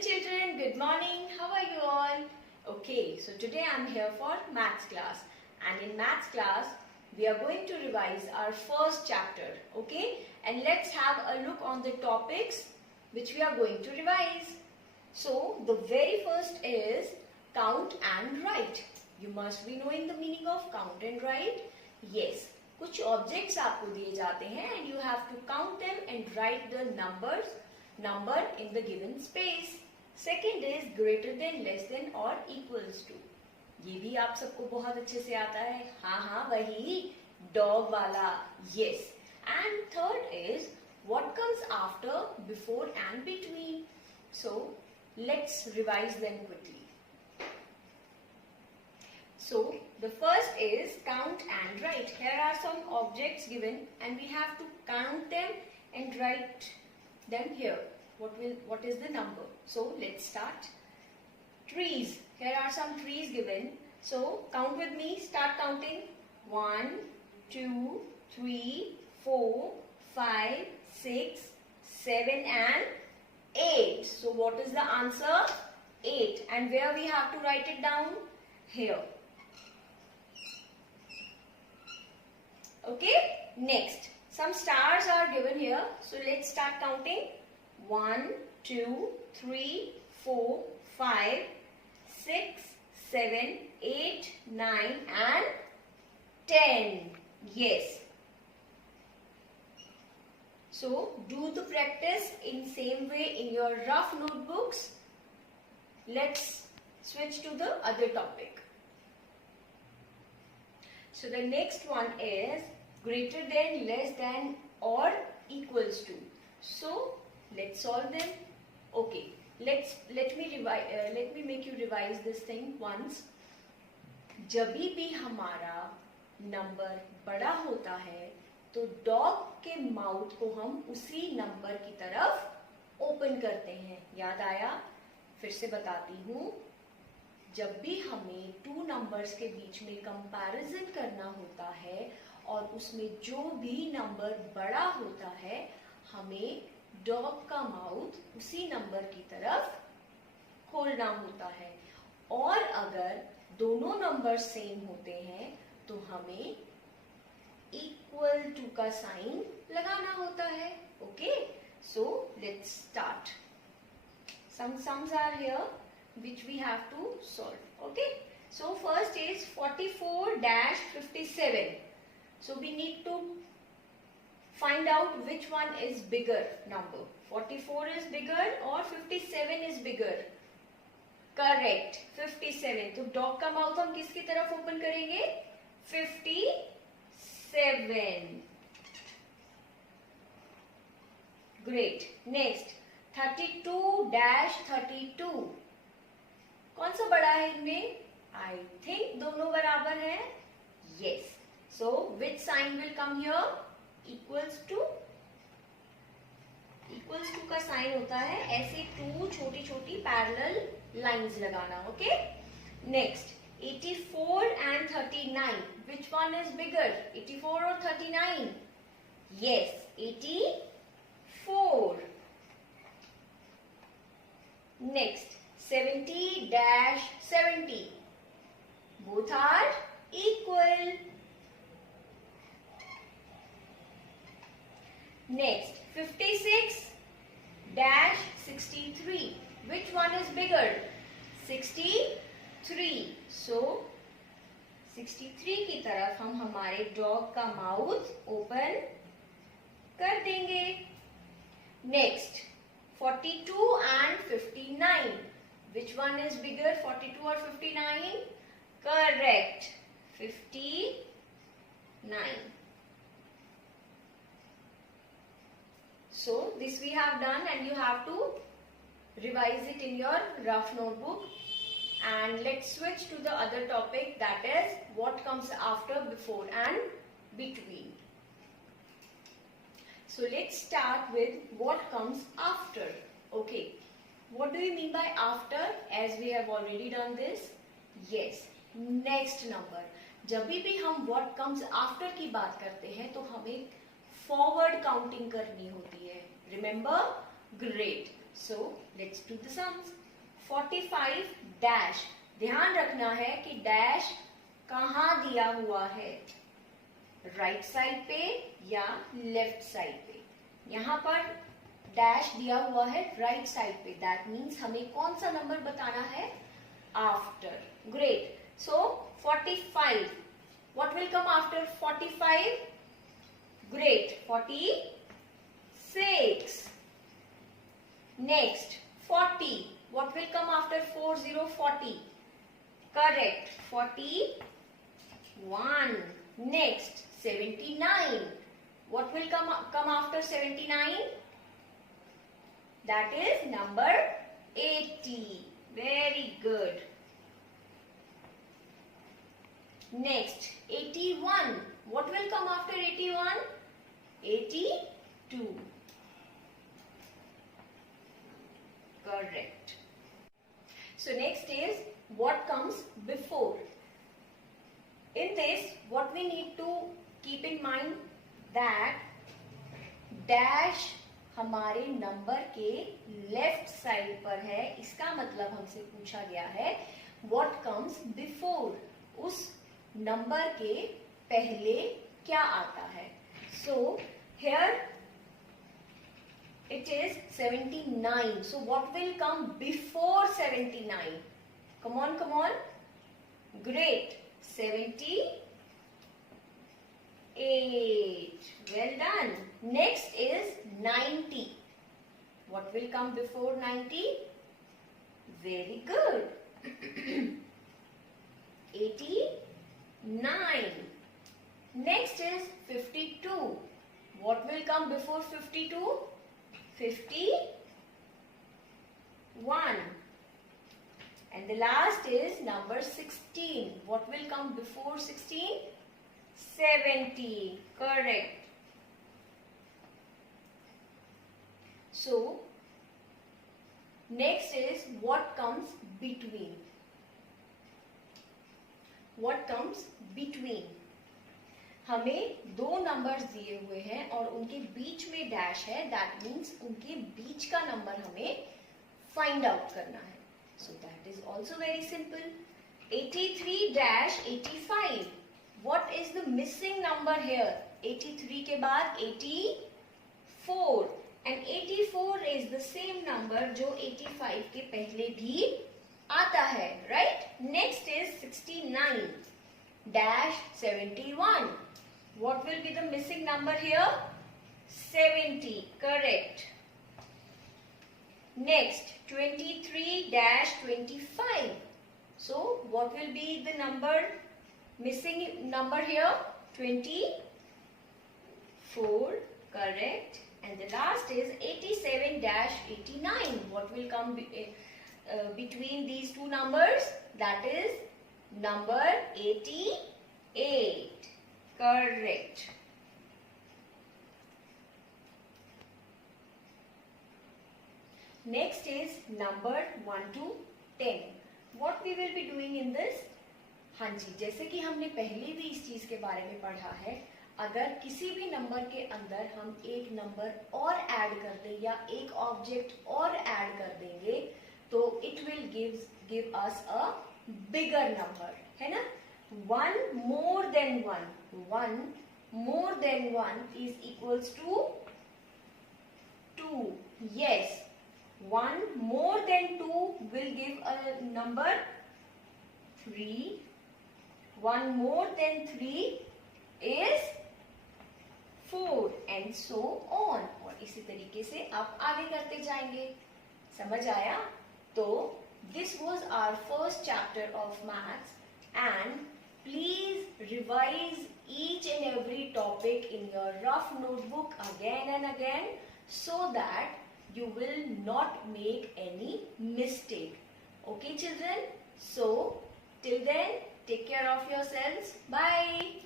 children, good morning. How are you all? Okay, so today I'm here for maths class, and in maths class we are going to revise our first chapter, okay? And let's have a look on the topics which we are going to revise. So the very first is count and write. You must be knowing the meaning of count and write. Yes, कुछ objects आपको दिए जाते हैं and you have to count them and write the number in the given space. Second is greater than, less than or equals to. ये भी आप सबको बहुत अच्छे से आता है. हाँ वही dog वाला. Yes. And third is what comes after, before and between. So let's revise them quickly. So the first is count and write. Here are some objects given and we have to count them and write them here. What is the number? So let's start. Trees. Here are some trees given. So count with me. Start counting. 1, 2, 3, 4, 5, 6, 7 and 8. So what is the answer? 8. And where we have to write it down? Here. Okay. Next. Some stars are given here. So let's start counting. 1, 2, 3, 4, 5, 6, 7, 8, 9 and 10. Yes. So do the practice in same way in your rough notebooks. Let's switch to the other topic. So the next one is greater than, less than or equals to. So let's solve them. Okay, let me make you revise this thing once. जब भी हमारा number बड़ा होता है तो dog के mouth को हम उसी नंबर की तरफ ओपन करते हैं. याद आया? फिर से बताती हूँ. जब भी हमें 2 नंबर्स के बीच में कंपैरिजन करना होता है और उसमें जो भी नंबर बड़ा होता है, हमें डॉग का माउथ उसी नंबर की तरफ खोलना होता है. और अगर दोनों नंबर सेम होते हैं तो हमें इक्वल टू का साइन लगाना होता है. Okay, so let's start. Some sums are here which we have to solve. Okay, so first is 44-57. So we need to find out which one is bigger number. 44 is bigger or 57 is bigger? Correct, 57. तो dog का mouth हम किसकी तरफ open करेंगे? 57. Great. Next, 32-32. कौन सा बड़ा है इनमें? I think दोनों बराबर हैं. Yes. So which sign will come here? Equals to का साइन होता है. ऐसे 2 छोटी छोटी पैरेलल लाइंस लगाना. Okay. Next 84 and 39. Which one is bigger? 84 or 39? Yes, 84. Next 70-70. Both are equal. Next 56-63. Which one is bigger? 63. So 63 की तरफ हम हमारे डॉग का माउथ ओपन कर देंगे. Next 42 and 59. Which one is bigger, 42 or 59? Correct, 59. So this we have done and you have to revise it in your rough notebook. And let's switch to the other topic, that is what comes after, before and between. So let's start with what comes after. Okay, what do you mean by after? As we have already done this. Yes, next number. जब भी हम what comes after की बात करते हैं तो हमें forward counting करनी होती है. Remember? Great. So let's do the sums. 45 dash, ध्यान रखना है कि डैश कहाँ दिया हुआ है, राइट साइड पे या लेफ्ट साइड पे. यहाँ पर डैश दिया हुआ है राइट साइड पे. दैट मीन्स हमें कौन सा नंबर बताना है, after. Great. So 45. What will come after 45? Great. 46. Next 40. What will come after 40? Correct. 41. Next 79. What will come after 79? That is number 80. Very good. Next 81. What will come after 81? 82. Correct. So next is what comes before. In this, what we need to keep in mind that dash हमारे number के left side पर है. इसका मतलब हमसे पूछा गया है what comes before. उस नंबर के पहले क्या आता है. So here it is 79. So what will come before 79? Come on, come on. Great. 78. Well done. Next is 90. What will come before 90? Very good. 89. Next is 52. What will come before 52? 51. And the last is number 16. What will come before 16? 70. Correct. So, next is what comes between. What comes between? हमें दो numbers दिए हुए हैं और उनके बीच में dash है. That means उनके बीच का नंबर हमें फाइंड आउट करना है. So that is also very simple. 83-85. What is the missing number here? 83 के बाद 84. And 84 is the same number जो 85 के पहले भी आता है. Right? Next is 69-71. What will be the missing number here? 70. Correct. Next 23-25. So what will be the number, missing number here? 24. Correct. And the last is 87-89. What will come between these two numbers? That is number 88. Correct. Next is number 1 to 10. What we will be doing in this? हाँ जी, जैसे कि हमने पहले भी इस चीज के बारे में पढ़ा है, अगर किसी भी नंबर के अंदर हम एक नंबर और ऐड कर दें या एक ऑब्जेक्ट और ऐड कर देंगे तो it will give us a bigger number, है ना. 1 more than 1. 1 more than 1 is equals to 2. Yes. 1 more than 2 will give a number 3. 1 more than 3 is 4 and so on. और इसी तरीके से आप आगे करते जाएंगे. समझ आया? तो this was our first chapter of maths and please revise each and every topic in your rough notebook again and again so that you will not make any mistake. Okay children? So till then, take care of yourselves. Bye.